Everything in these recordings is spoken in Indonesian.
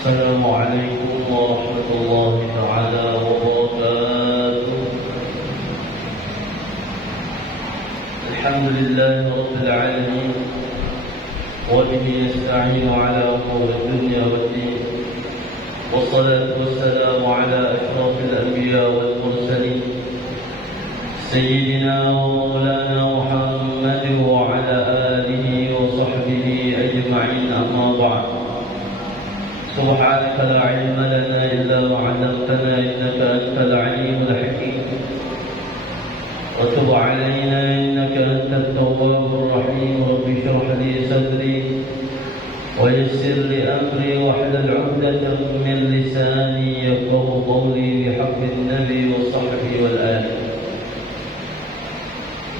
السلام عليكم ورحمة الله تعالى وبركاته. الحمد لله رب العالمين، وبه نستعين على أمور الدنيا والدين، والصلاة والسلام على أشرف الأنبياء والمرسلين سيدنا ومولانا محمد وعلى آله وصحبه أجمعين. أما بعد، سبحانك لا علم لنا إلا ما علمتنا إنك أنت العليم الحكيم، وتب علينا إنك أنت التواب الرحيم. رب اشرح لي صدري ويسر لي أمري واحلل عقدة من لساني يفقهوا قولي بحق النبي وصحبه والآل.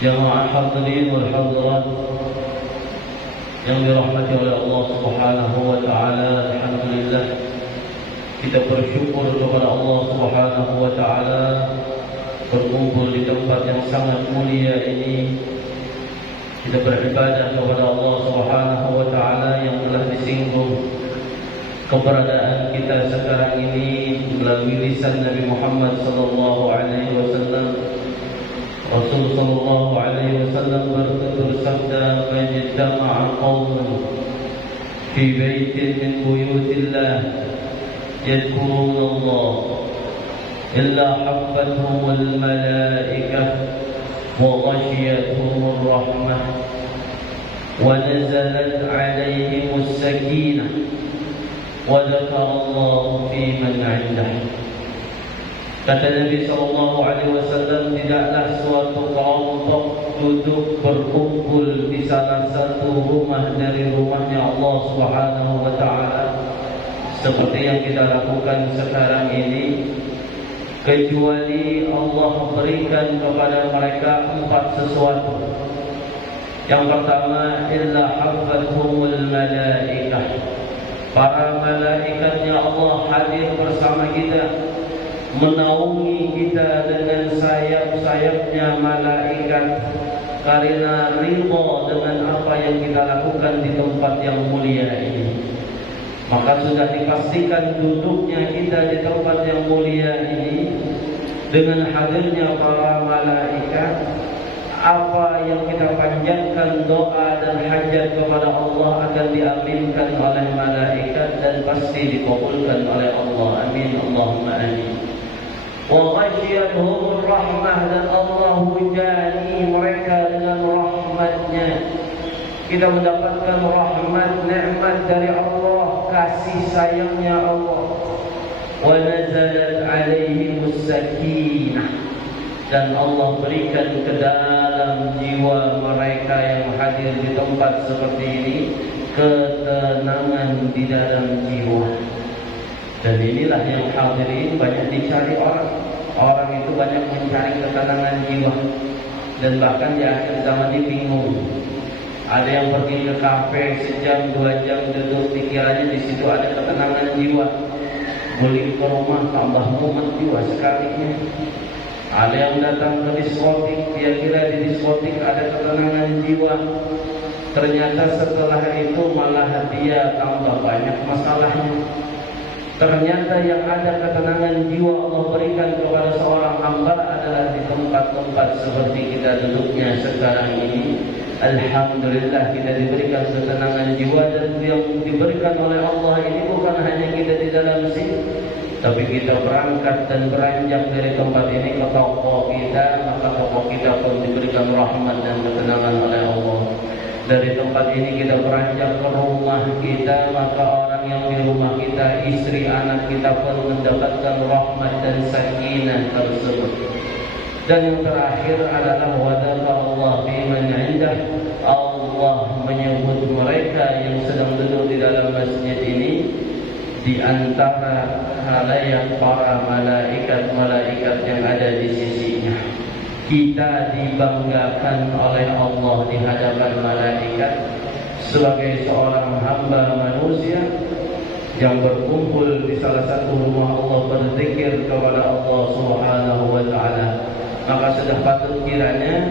Jamaah hadirin wal hadirat yang dirahmati oleh Allah Subhanahu wa taala, alhamdulillah kita bersyukur kepada Allah Subhanahu wa taala berkumpul di tempat yang sangat mulia ini. Kita beribadah kepada Allah Subhanahu wa taala yang telah disinggung keberadaan kita sekarang ini melalui lisan Nabi Muhammad sallallahu alaihi wasallam. Rasul sallallahu alaihi wasallam bersabda, "Man ijtama'a qaumun fi baitin min buyutillah yadhkuruna Allah illa haffathumul malaikah wa ghashiyatuhumur rahmah wa nazalat 'alaihimus sakinah wa dzakara Allah fi man 'indahu." Kata Nabi SAW, tidaklah suatu kelompok duduk berkumpul di salah satu rumah dari rumahnya Allah Subhanahu wa taala seperti yang kita lakukan sekarang ini, kecuali Allah berikan kepada mereka 4 sesuatu. Yang pertama, illa haffathumul malaikah. Para malaikatnya Allah hadir bersama kita, menaungi kita dengan sayap-sayapnya malaikat karena ridha dengan apa yang kita lakukan di tempat yang mulia ini. Maka sudah dipastikan duduknya kita di tempat yang mulia ini dengan hadirnya para malaikat. Apa yang kita panjatkan doa dan hajat kepada Allah akan diaminkan oleh malaikat dan pasti dikabulkan oleh Allah. Amin, Allahumma amin. Wa ghashiyatuhumur rahmah, dan Allah hujani mereka dengan rahmatnya. Kita mendapatkan rahmat, nikmat dari Allah, kasih sayangnya Allah. Wa nazalat 'alaihimus sakinah, dan Allah berikan ke dalam jiwa mereka yang hadir di tempat seperti ini ketenangan di dalam jiwa. Dan inilah yang hadirin banyak dicari orang. Orang itu banyak mencari ketenangan jiwa. Dan bahkan di akhir zaman ini bingung. Ada yang pergi ke kafe sejam 2 jam duduk, pikirannya di situ ada ketenangan jiwa. Beli ke rumah tambah mumet jiwa sekalinya. Ada yang datang ke diskotik, dia kira di diskotik ada ketenangan jiwa. Ternyata setelah itu malah dia tambah banyak masalahnya. Ternyata yang ada ketenangan jiwa Allah berikan kepada seorang hamba adalah di tempat-tempat seperti kita duduknya sekarang ini. Alhamdulillah kita diberikan ketenangan jiwa, dan yang diberikan oleh Allah ini bukan hanya kita di dalam sini, tapi kita berangkat dan beranjak dari tempat ini ke toko kita, maka toko kita pun diberikan rahmat dan ketenangan oleh Allah. Dari tempat ini kita beranjak ke rumah kita, maka orang yang di rumah kita, istri anak kita pun mendapatkan rahmat dan sakinah tersebut. Dan yang terakhir adalah wa dzakara fi man 'indah. Allah menyebut mereka yang sedang duduk di dalam masjid ini di antara halayak para malaikat-malaikat yang ada di sisinya. Kita dibanggakan oleh Allah di hadapan malaikat sebagai seorang hamba manusia yang berkumpul di salah satu rumah Allah, berzikir kepada Allah Subhanahu wa taala. Maka sudah patut kiranya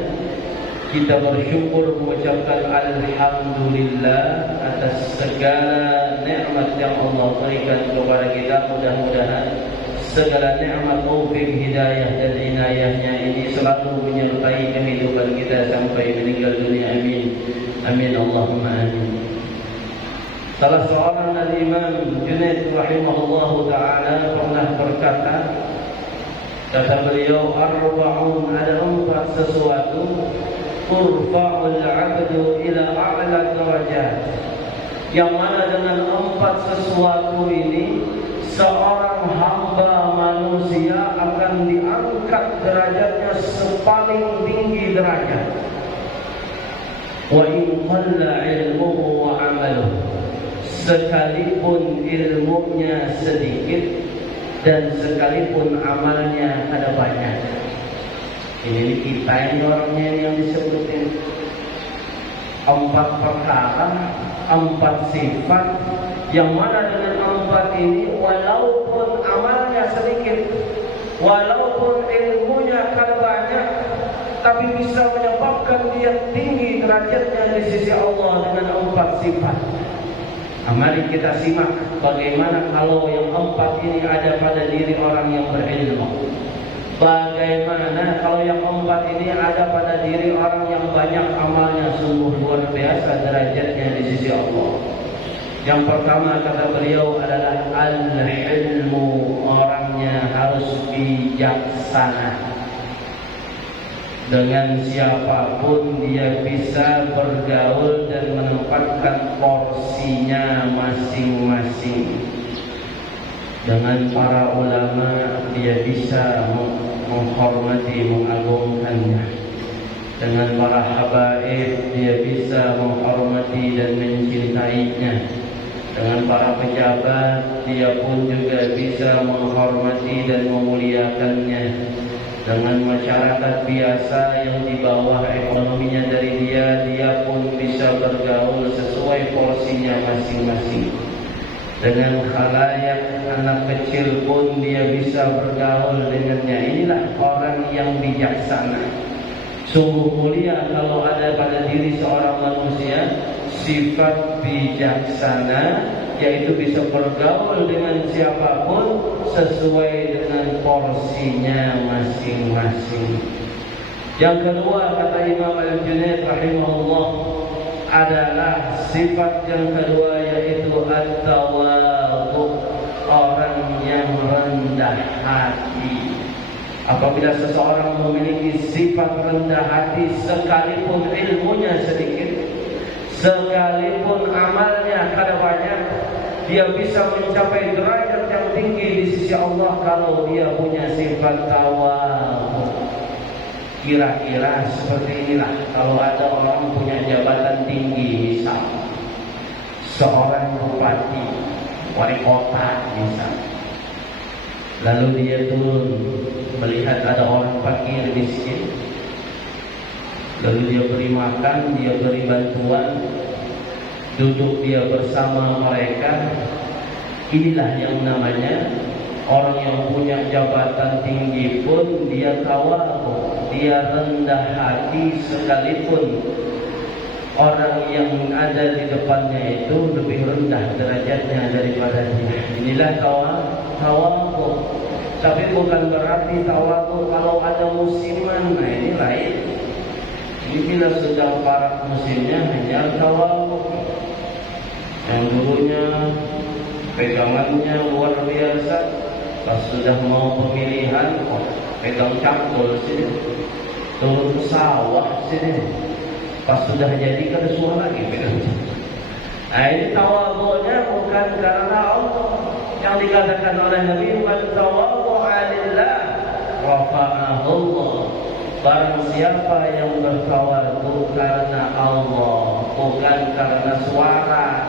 kita bersyukur, mengucapkan alhamdulillah atas segala nikmat nikmat yang Allah berikan kepada kita. Mudah-mudahan segala nikmat taufik, hidayah dan inayahnya ini selalu menyertai kehidupan kita sampai meninggal dunia. Amin. Amin Allahumma amin. Salah seorang Al-Imam Junaid rahimahullahu ta'ala pernah berkata, kata beliau, arba'un, ada 4 sesuatu, turfa'ul 'abdu ila a'la darajat, yang mana dengan 4 sesuatu ini seorang hamba manusia akan diangkat derajatnya sepaling tinggi derajat. Wa in qalla 'ilmuhu wa 'amaluhu, sekalipun ilmunya sedikit dan sekalipun amalnya ada banyak. Ini kita ini orangnya yang disebutin 4 perkara, 4 sifat, yang mana dengan 4 ini walaupun amalnya sedikit, walaupun ilmunya kada banyak, tapi bisa menyebabkan dia tinggi derajatnya di sisi Allah dengan 4 sifat. Mari kita simak bagaimana kalau yang 4 ini ada pada diri orang yang berilmu. Bagaimana kalau yang 4 ini ada pada diri orang yang banyak amalnya, sungguh luar biasa derajatnya di sisi Allah. Yang pertama kata beliau adalah al-ilmu, orangnya harus bijaksana. Dengan siapapun dia bisa bergaul dan menempatkan porsinya masing-masing. Dengan para ulama dia bisa menghormati, mengagungkannya. Dengan para habaib dia bisa menghormati dan mencintainya. Dengan para pejabat dia pun juga bisa menghormati dan memuliakannya. Dengan masyarakat biasa yang di bawah ekonominya dari dia, dia pun bisa bergaul sesuai porsinya masing-masing. Dengan khalayak anak kecil pun dia bisa bergaul dengannya. Inilah orang yang bijaksana. Sungguh mulia kalau ada pada diri seorang manusia sifat bijaksana, yaitu bisa bergaul dengan siapapun sesuai dengan porsinya masing-masing. Yang kedua kata Imam Al-Junaid rahimahullah adalah sifat yang kedua, yaitu at-tawadhu, orang yang rendah hati. Apabila seseorang memiliki sifat rendah hati, sekalipun ilmunya sedikit, sekalipun amalnya kada banyak, dia bisa mencapai derajat yang tinggi di sisi Allah kalau dia punya sifat tawadhu. Kira-kira seperti inilah kalau ada orang punya jabatan tinggi, misal seorang bupati, wali kota misal, lalu dia turun melihat ada orang fakir miskin, lalu dia beri makan, dia beri bantuan, duduk dia bersama mereka. Inilah yang namanya orang yang punya jabatan tinggi pun dia tawadhu, dia rendah hati, sekalipun orang yang ada di depannya itu lebih rendah derajatnya daripada dia. Inilah tawadhu. Tapi bukan berarti tawadhu kalau ada musiman. Nah ini lain. Ini bila sudah para musimnya hanya tawadhu. Yang dulunya pegangannya luar biasa, pas sudah mau pemilihan, pegang cangkul sini, turun ke sawah sini, pas sudah jadi kada suara lagi pegang. Nah ini tawadhunya bukan karena Allah. Yang dikatakan oleh Nabi, "Man tawadhu'a lillah rafa'ahu Allah." Barang siapa yang bertawadhu karena Allah, bukan karena suara.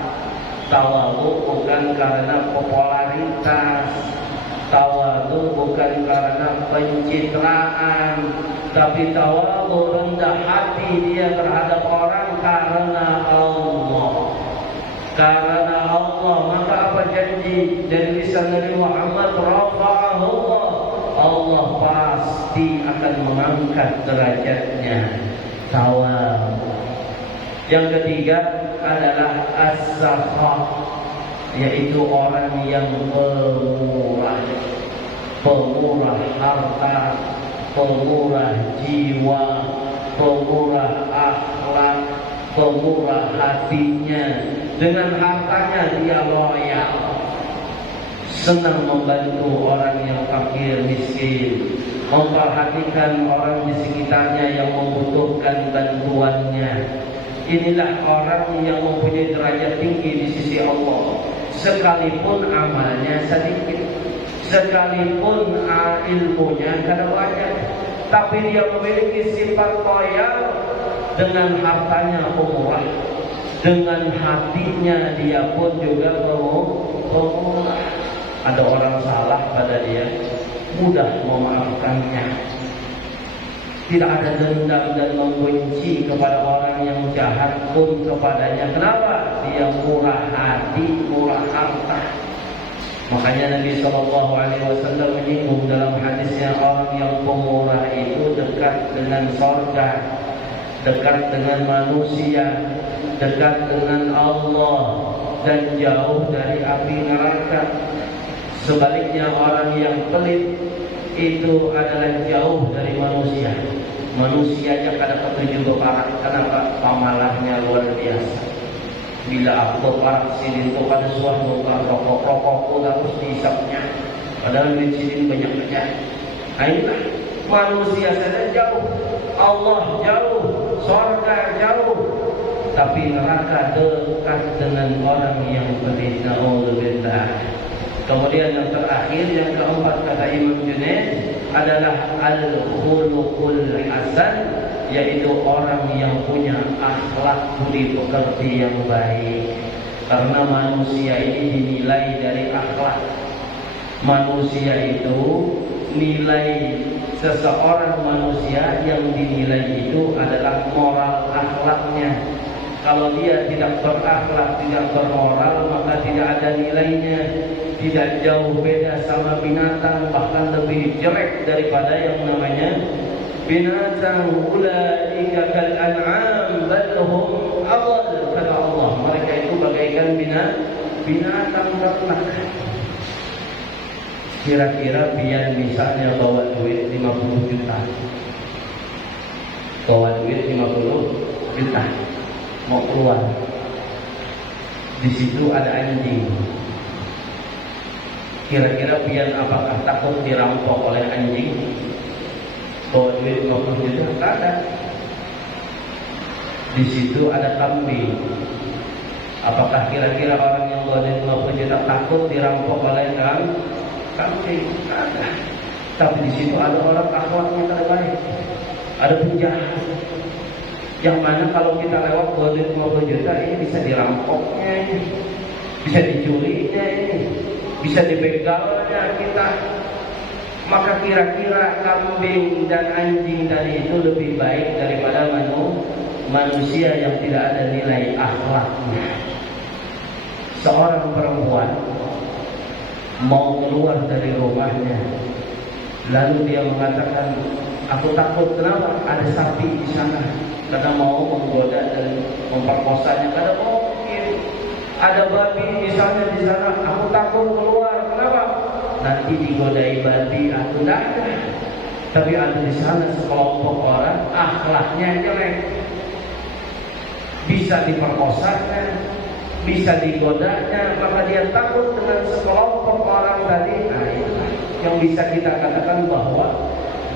Tawadhu bukan karena popularitas. Tawadhu bukan karena pencitraan, tapi tawadhu rendah hati dia terhadap orang karena Allah. Karena Allah, maka apa janji dari lisan Nabi Muhammad? Rafa'ahu Allah. Allah pasti akan mengangkat derajatnya. Tawadhu. Yang ketiga adalah as-sakha. yaitu orang yang pemurah harta, pemurah jiwa, pemurah akhlak, pemurah hatinya. Dengan hartanya dia loyal, senang membantu orang yang fakir miskin, memperhatikan orang di sekitarnya yang membutuhkan bantuannya. Inilah orang yang mempunyai derajat tinggi di sisi Allah, sekalipun amalnya sedikit, sekalipun ilmunya kadang banyak, tapi dia memiliki sifat loyal. Dengan hartanya pemurah, dengan hatinya dia pun juga pemurah. Ada orang salah pada dia, mudah memaafkannya, tidak ada dendam dan membenci kepada orang yang jahat pun kepadanya. Kenapa? Dia murah hati, murah harta. Makanya Nabi SAW menyinggung dalam hadisnya, orang yang pemurah itu dekat dengan surga, dekat dengan manusia, dekat dengan Allah, dan jauh dari api neraka. Sebaliknya orang yang pelit itu adalah jauh dari manusia. Manusianya kada ketujuh beparak. Kenapa? Pamalahnya luar biasa. Bila aku parak sini tu pada suatu rokok pun harus dihisapnya, padahal di sini banyak-banyak. Inilah manusia saja jauh, Allah jauh, surga jauh, tapi neraka dekat dengan orang yang pelit. Na'udzubillah. Kemudian yang terakhir, yang keempat, kata Imam Junaid, adalah al-khuluqul hasan, yaitu orang yang punya akhlak budi pekerti yang baik. Karena manusia ini dinilai dari akhlak. Manusia itu, nilai seseorang manusia yang dinilai itu adalah moral akhlaknya. Kalau dia tidak berakhlak, tidak bermoral, maka tidak ada nilainya. Tidak jauh beda sama binatang, bahkan lebih jelek daripada yang namanya binatang. Ulaika kal an'am bal hum adall, kata Allah. Mereka itu bagaikan binatang ternak. Kira-kira pian misalnya bawa duit 50 juta. Bawa duit 50 juta. Mau keluar. Di situ ada anjing. Kira-kira pian apakah takut dirampok oleh anjing? Bawa duit 50 juta, tak ada. Di situ ada kambing. Apakah kira-kira orang yang bawa duit 50 juta takut dirampok oleh kambing? Tak ada. Tapi di situ ada orang akhlaknya terbaik, ada penjahat. Yang mana kalau kita lewat bawa duit 50 juta ini bisa dirampoknya, bisa dicurinya, bisa dibegalnya kita. Maka kira-kira kambing dan anjing tadi itu lebih baik daripada manusia yang tidak ada nilai akhlaknya. Seorang perempuan mau keluar dari rumahnya, lalu dia mengatakan, aku takut. Kenapa? Ada sapi di sana, karena mau menggoda dan memperkosanya. Karena mungkin ada babi misalnya di sana, aku takut keluar. Kenapa? Nanti digodai babi, aku tidak ada. Tapi ada di sana sekelompok orang akhlaknya jelek, bisa diperkosanya, bisa digodanya, maka dia takut dengan sekelompok orang tadi. Nah, itulah yang bisa kita katakan bahwa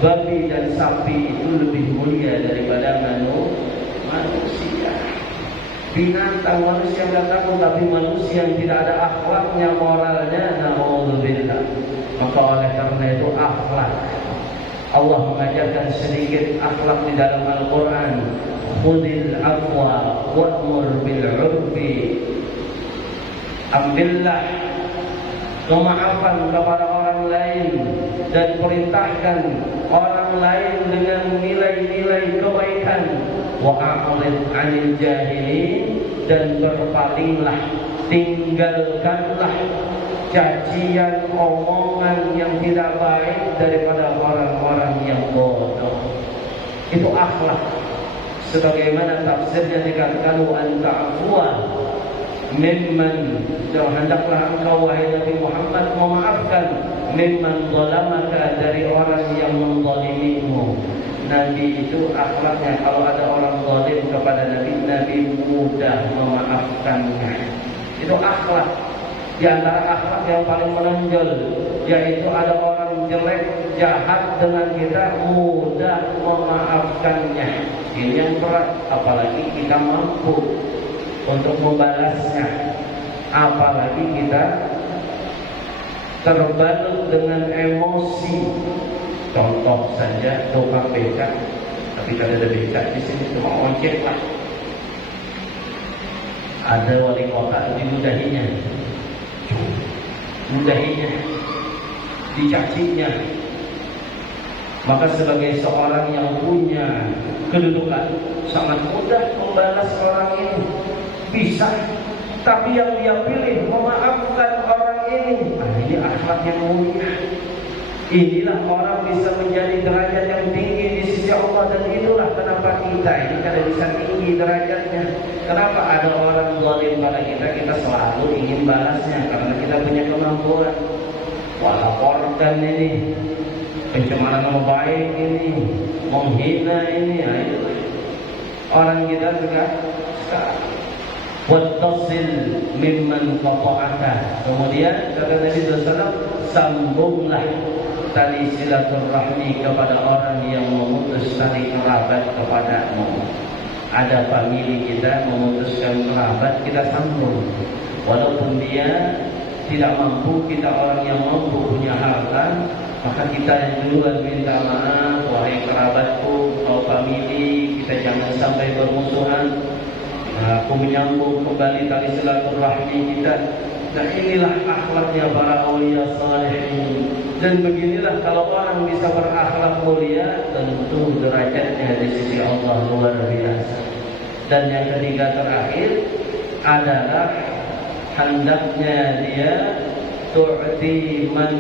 babi dan sapi itu lebih mulia daripada manusia. Binatang manusia yang takut, tapi manusia yang tidak ada akhlaknya, moralnya, na'udzubillah. Maka oleh karena itu akhlak, Allah mengajarkan sedikit akhlak di dalam Al-Quran. Khudil afwa wa'mur bil 'urfi. Ambillah kemaafan kepada orang lain dan perintahkan orang lain dengan nilai-nilai kebaikan. Wa'a'rid 'anil jahilin, dan berpalinglah, tinggalkanlah cacian, omongan yang tidak baik daripada orang-orang yang bodoh. Itu akhlak. Sebagaimana tafsirnya dikatakan, wa anta afwa mimman, hendaklah engkau wahai Nabi Muhammad memaafkan mimman zalamaka, dari orang yang menzalimimu. Nabi itu akhlaknya, kalau ada orang zalim kepada Nabi, Nabi mudah memaafkannya. Itu akhlak. Di antara akhlak yang paling menonjol, yaitu ada orang jelek, jahat dengan kita, mudah memaafkannya. Ini yang berat, apalagi kita mampu untuk membalasnya. Apalagi kita terbalut dengan emosi. Contoh saja tukang becak, tapi kalau ada becak di sini cuma ojek lah. Ada wali kota dimudahinya, dicacinya. Maka sebagai seorang yang punya kedudukan, sangat mudah membalas orang ini, bisa. Tapi yang dia pilih memaafkan orang ini, ini akhlak yang mulia. Inilah orang bisa menjadi derajat yang tinggi di sisi Allah. Dan itulah kenapa kita ini kada bisa tinggi derajatnya. Kenapa ada orang zalim pada kita, kita selalu ingin balasnya karena kita punya kemampuan. Melaporkan ini, pencemaran nama baik ini, menghina ini, itu orang kita juga wattasil mimman qata'aka. Kemudian kata Nabi SAW, sambunglah tali silaturahmi kepada orang yang memutus tali kerabat kepadamu. Ada famili kita memutuskan kerabat, kita sambung. Walaupun dia tidak mampu, kita orang yang mampu punya harta, maka kita yang duluan minta maaf, wahai kerabatku, kau famili, kita jangan sampai bermusuhan. Aku menyambung kembali tali silaturahmi kita. Nah, inilah akhlaknya para aulia salihin. Dan beginilah kalau orang bisa berakhlak mulia, tentu derajatnya di sisi Allah luar biasa. Dan yang ketiga terakhir adalah hendaknya dia tu'ti man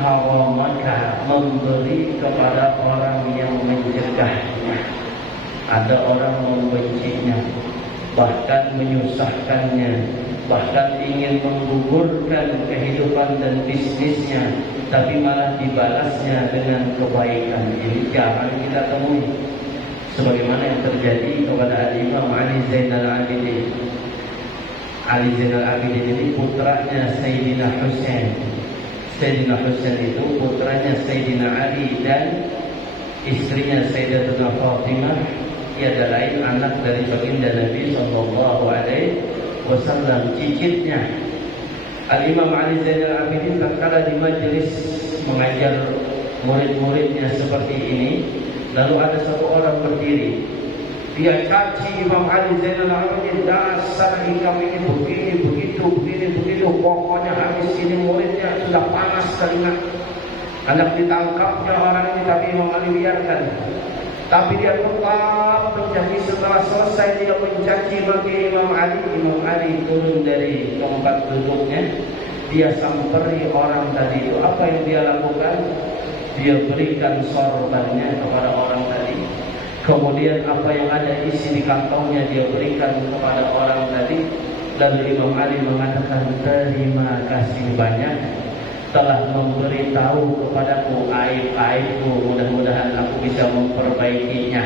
haramaka, memberi kepada orang yang mencegahnya. Ada orang membencinya, bahkan menyusahkannya, bahkan ingin menggugurkan kehidupan dan bisnisnya, tapi malah dibalasnya dengan kebaikan. Ini jarang kita temui. Sebagaimana yang terjadi kepada Imam Ali Zainal Abidin. Ali Zainal Abidin ini putranya Sayyidina Husain. Sayyidina Husain itu putranya Sayyidina Ali dan istrinya Sayyidatuna Fatimah. Tiada lain anak dari baginda Nabi Sallallahu Alaihi Wasallam, cicitnya. Al-Imam Ali Zainal Abidin tatkala di majelis mengajar murid-muridnya seperti ini, lalu ada satu orang berdiri, dia caci Imam Ali Zainal Abidin, dasar engkau ini begini, begitu, pokoknya habis ini muridnya sudah panas telinga. Hendak ditangkapnya orang ini, tapi Imam Ali biarkan. Tapi dia tetap mencaci. Setelah selesai dia mencaci bagi Imam Ali, Imam Ali turun dari tempat duduknya. Dia samperi orang tadi itu. Apa yang dia lakukan? Dia berikan sorbannya kepada orang tadi. Kemudian apa yang ada isi di kantongnya dia berikan kepada orang tadi. Lalu Imam Ali mengatakan, terima kasih banyak telah memberitahu kepadaku aib-aibku, mudah-mudahan aku bisa memperbaikinya.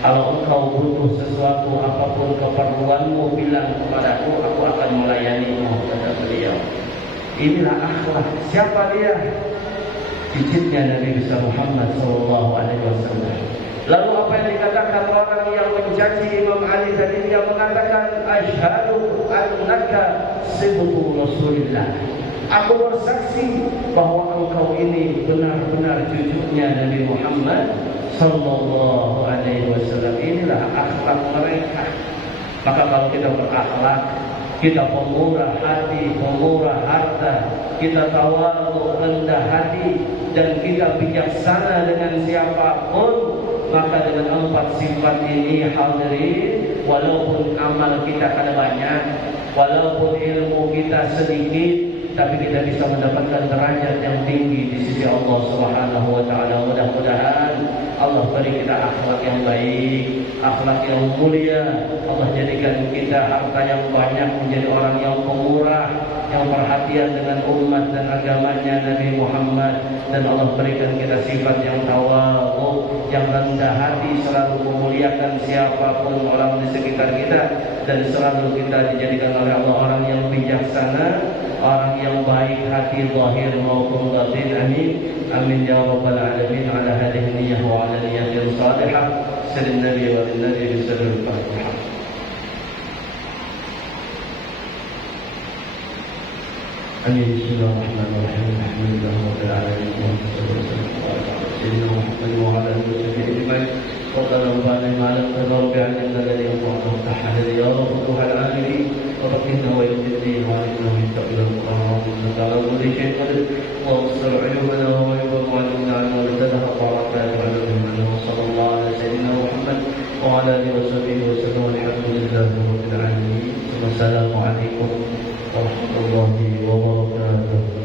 Kalau engkau butuh sesuatu, apapun keperluanmu, bilang kepadaku, aku akan melayanimu, kata beliau. Inilah akhlak. Siapa dia? Cicitnya Nabi besar Muhammad SAW. Lalu apa yang dikatakan orang yang mencaci Imam Ali tadi? Dia mengatakan, asyhadu annaka sibtu Rasulillah. Aku bersaksi bahwa engkau ini benar-benar cucunya Nabi Muhammad Sallallahu Alaihi Wasallam. Inilah akhlak mereka. Maka kalau kita berakhlak, kita pemurah hati, pemurah harta, kita tawadhu, rendah hati, dan kita bijaksana dengan siapapun, maka dengan 4 sifat ini hadirin, walaupun amal kita kada banyak, walaupun ilmu kita sedikit, tapi kita bisa mendapatkan derajat yang tinggi di sisi Allah Subhanahu wa taala. Mudah-mudahan Allah beri kita akhlak yang baik, akhlak yang mulia. Allah jadikan kita harta yang banyak menjadi orang yang pemurah, yang perhatian dengan umat dan agamanya Nabi Muhammad. Dan Allah berikan kita sifat yang tawadhu, yang rendah hati, selalu memuliakan siapapun orang di sekitar kita, dan selalu kita dijadikan oleh Allah orang yang bijaksana, orang yang baik hati zahir maupun batin. Amin amin ya rabbal alamin. Ala hadhihi niyyah wa ala niyyatin salihah. Sallallahu nabi wa nabi bisallallahu alaihi. Amin. Bismillahirrahmanirrahim. Alhamdulillah rabbil alamin. Sayyidina Muhammad wa ala alihi wa sahbihi ajma'in. ربنا انفعنا بما علمتنا رب علمنا الذي ينفعنا وافتح علينا يا رب فتوح العالمين وفقهنا ويسر الدين وعلمنا من تقبل القران وانك على كل شيء قدير. اللهم استر عيوبنا وعيوب معلمنا علما ابتدها وعرفنا بعلمنا. وصلى الله على سيدنا محمد وعلى اله وصحبه وسلم. الحمد لله رب العالمين. السلام عليكم ورحمه الله وبركاته.